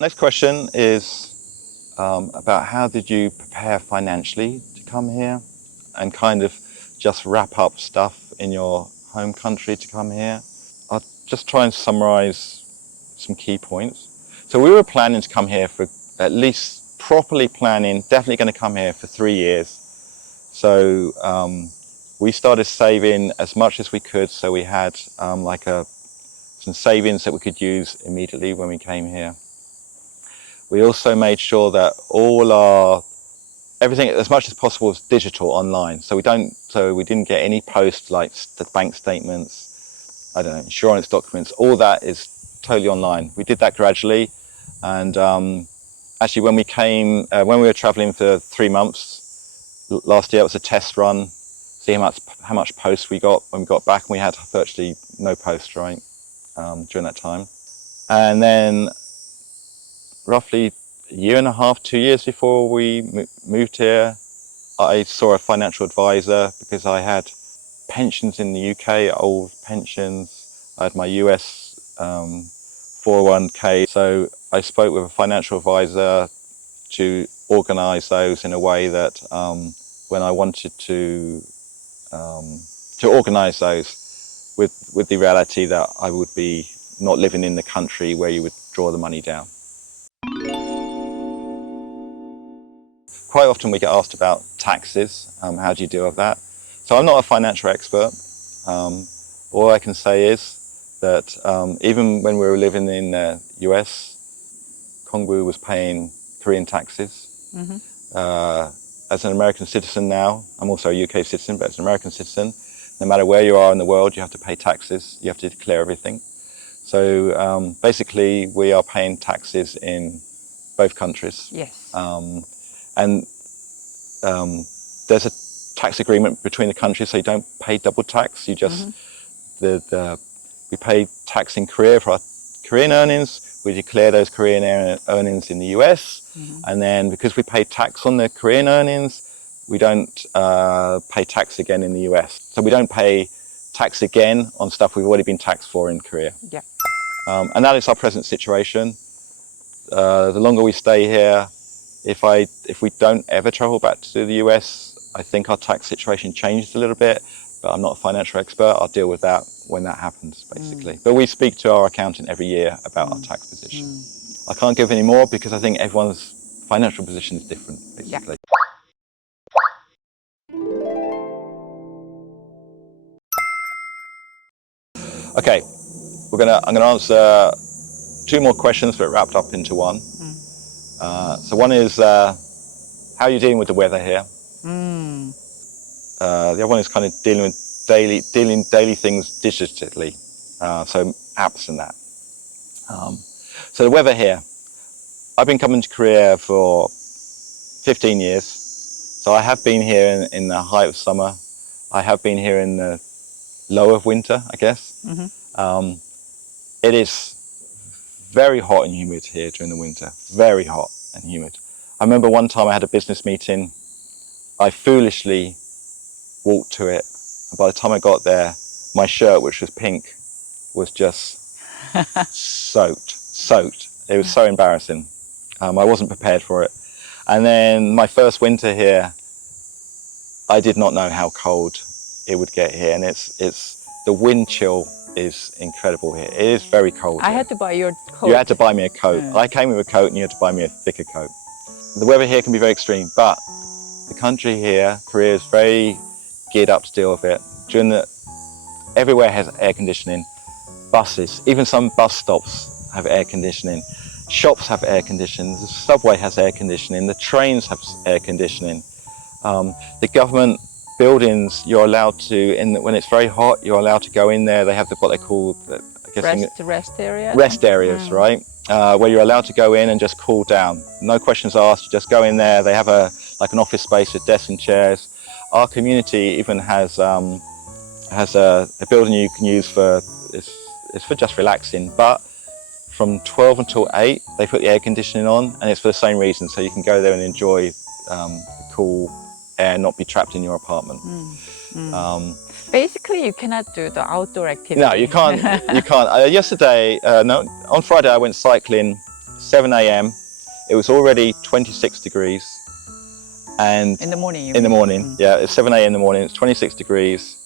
Next question is about how did you prepare financially to come here and kind of just wrap up stuff in your home country to come here. I'll just try and summarize some key points. So we were planning to come here for at least properly planning, definitely going to come here for 3 years. So we started saving as much as we could, so we had some savings that we could use immediately when we came here. We also made sure that everything as much as possible was digital online. So we didn't get any post like the bank statements, I don't know, insurance documents. All that is totally online. We did that gradually, and actually when we were traveling for 3 months last year, it was a test run, see how much post we got when we got back, and we had virtually no post, right, during that time. And then roughly a year and a half, 2 years before we moved here, I saw a financial advisor because I had pensions in the UK, old pensions. I had my US 401k. So I spoke with a financial advisor to organise those in a way that when I wanted to organise those with the reality that I would be not living in the country where you would draw the money down. Quite often we get asked about taxes, how do you deal with that? So I'm not a financial expert. All I can say is that even when we were living in the US, Kongwoo was paying Korean taxes. Mm-hmm. As an American citizen now, I'm also a UK citizen, but as an American citizen, no matter where you are in the world, you have to pay taxes, you have to declare everything. So basically we are paying taxes in both countries. Yes. And there's a tax agreement between the countries, so you don't pay double tax. You just we pay tax in Korea for our Korean earnings. We declare those Korean earnings in the US, and then because we pay tax on the Korean earnings, we don't pay tax again in the US. So we don't pay tax again on stuff we've already been taxed for in Korea. Yeah. And that is our present situation. The longer we stay here, if we don't ever travel back to the US, I think our tax situation changes a little bit, but I'm not a financial expert. I'll deal with that when that happens, basically. But we speak to our accountant every year about our tax position. I can't give any more because I think everyone's financial position is different, basically. Yeah. Okay, I'm gonna answer 2 more questions, but wrapped up into one. So one is, how are you dealing with the weather here? The other one is kind of dealing with daily things digitally, so apps and that. So the weather here, I've been coming to Korea for 15 years. So I have been here in the height of summer. I have been here in the low of winter, I guess. It is very hot and humid here during the winter, very hot and humid. I remember one time I had a business meeting. I foolishly walked to it, and by the time I got there, my shirt, which was pink, was just soaked. It was so embarrassing. I wasn't prepared for it. And then my first winter here, I did not know how cold it would get here, and it's the wind chill is incredible here. It is very cold here. I had to buy your coat. You had to buy me a coat. I came with a coat and you had to buy me a thicker coat. The weather here can be very extreme, but the country here, Korea, is very geared up to deal with it. Everywhere has air conditioning. Buses, even some bus stops have air conditioning. Shops have air conditioning. The subway has air conditioning. The trains have air conditioning. The government buildings, you're allowed to, when it's very hot, you're allowed to go in there. They have what they call, rest areas. Rest areas, right? Where you're allowed to go in and just cool down. No questions asked, you just go in there. They have an office space with desks and chairs. Our community even has a building you can use it's for just relaxing, but from 12 until 8, they put the air conditioning on, and it's for the same reason, so you can go there and enjoy the cool air, not be trapped in your apartment. Basically, you cannot do the outdoor activity. No, you can't. You can't. On Friday, I went cycling 7 a.m. It was already 26 degrees. And In the morning, you in the mean? morning, yeah, it's 7 a.m. in the morning, it's 26 degrees.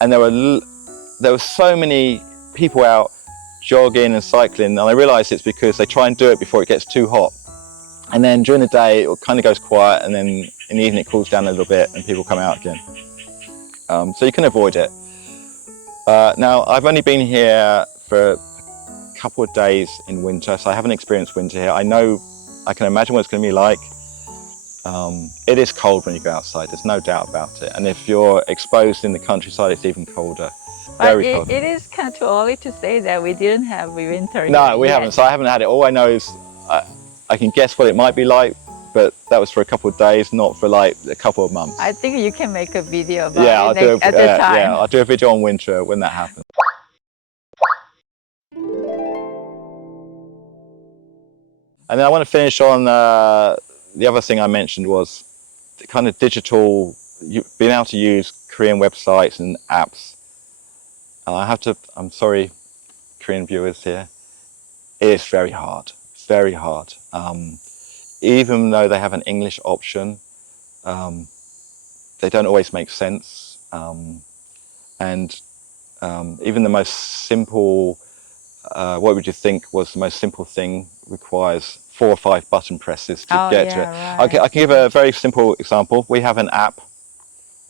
And there were so many people out jogging and cycling, and I realised it's because they try and do it before it gets too hot. And then during the day, it kind of goes quiet, and then in the evening it cools down a little bit and people come out again. So you can avoid it. Now, I've only been here for a couple of days in winter, so I haven't experienced winter here. I can imagine what it's going to be like. It is cold when you go outside, there's no doubt about it. And if you're exposed in the countryside, it's even colder. But Very cold. it is kind of too early to say that we didn't have winter No, here we yet. haven't. So I haven't had it. All I know is I can guess what it might be like, but that was for a couple of days, not for like a couple of months. I think you can make a video about I'll it do at the time. Yeah, I'll do a video on winter when that happens. And then I want to finish on the other thing I mentioned was the kind of digital, being able to use Korean websites and apps. And I'm sorry, Korean viewers here, it is very hard, very hard. Even though they have an English option, they don't always make sense. And even the most simple, what would you think was the most simple thing requires 4 or 5 button presses to get to it. Right. Okay, I can give a very simple example. We have an app,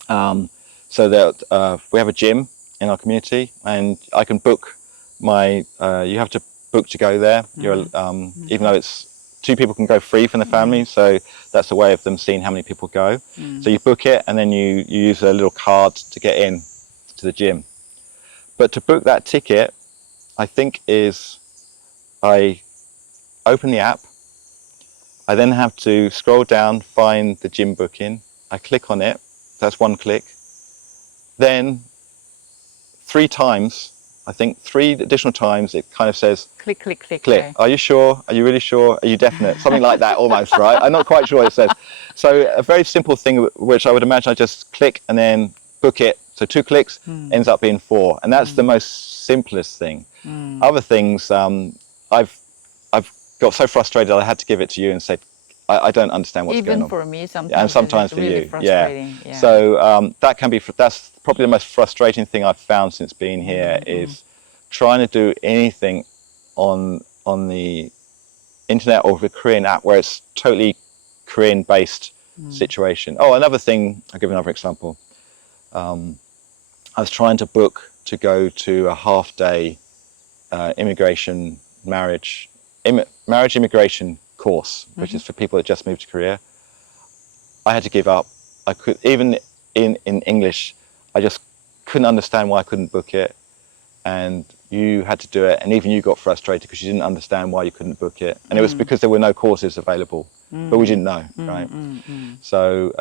so that we have a gym in our community, and I can book you have to book to go there. You're, even though it's 2 people can go free from the family, so that's a way of them seeing how many people go. So you book it, and then you use a little card to get in to the gym. But to book that ticket, I think I open the app, I then have to scroll down, find the gym booking, I click on it, that's 1 click. Then 3 times, I think 3 additional times, it kind of says, Click, click, click. click. Right. Are you sure? Are you really sure? Are you definite? Something like that almost, right? I'm not quite sure what it says. So a very simple thing, which I would imagine I just click and then book it. So 2 clicks ends up being 4. And that's the most simplest thing. Other things, I've got so frustrated I had to give it to you and say, I don't understand what's going on. Even for me, sometimes. And sometimes it's for really you, frustrating. Yeah. So that's probably the most frustrating thing I've found since being here is trying to do anything on the internet or the Korean app where it's totally Korean-based situation. Oh, another thing, I'll give another example. I was trying to book to go to a half-day marriage immigration course, which is for people that just moved to Korea. I had to give up. I could, even in English, I just couldn't understand why I couldn't book it. And you had to do it, and even you got frustrated because you didn't understand why you couldn't book it. And it was because there were no courses available, but we didn't know, right? So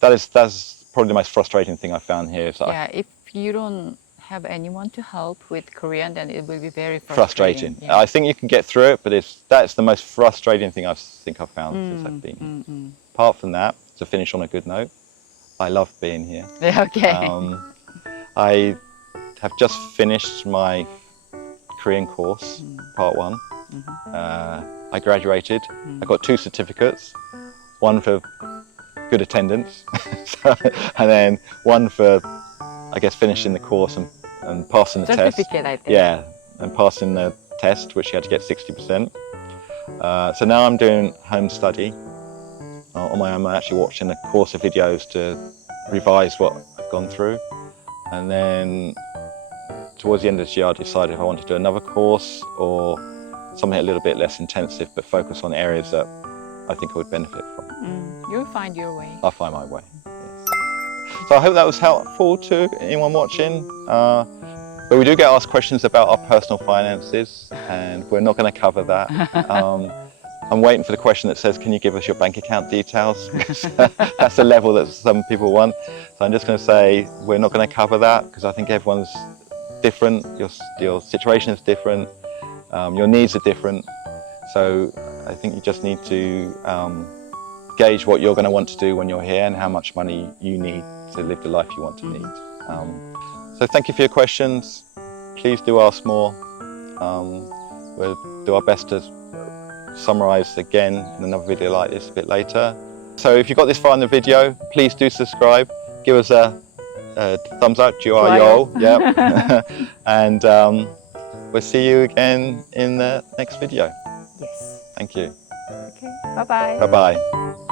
that's probably the most frustrating thing I found here. So yeah, if you don't have anyone to help with Korean, then it will be very frustrating. Yeah. I think you can get through it, but that's the most frustrating thing I think I've found since I've been here. Apart from that, to finish on a good note, I love being here. Okay. I have just finished my Korean course, part 1. I graduated. I got 2 certificates, one for good attendance, and then one for, I guess, finishing the course and passing the test. Certificate, I think. Yeah, and passing the test, which you had to get 60%. So now I'm doing home study on my own. I'm actually watching a course of videos to revise what I've gone through. And then towards the end of this year, I decided if I want to do another course or something a little bit less intensive, but focus on areas that I think I would benefit from. You'll find your way. I'll find my way. So I hope that was helpful to anyone watching. But we do get asked questions about our personal finances, and we're not going to cover that. I'm waiting for the question that says, can you give us your bank account details? That's the level that some people want. So I'm just going to say, we're not going to cover that because I think everyone's different. Your situation is different. Your needs are different. So I think you just need to gauge what you're going to want to do when you're here and how much money you need to live the life you want to lead. So thank you for your questions. Please do ask more. We'll do our best to summarised again in another video like this a bit later. So if you got this far in the video, please do subscribe. Give us a thumbs up, 좋아요. Yep. And we'll see you again in the next video. Yes. Thank you. Okay. Bye bye. Bye bye.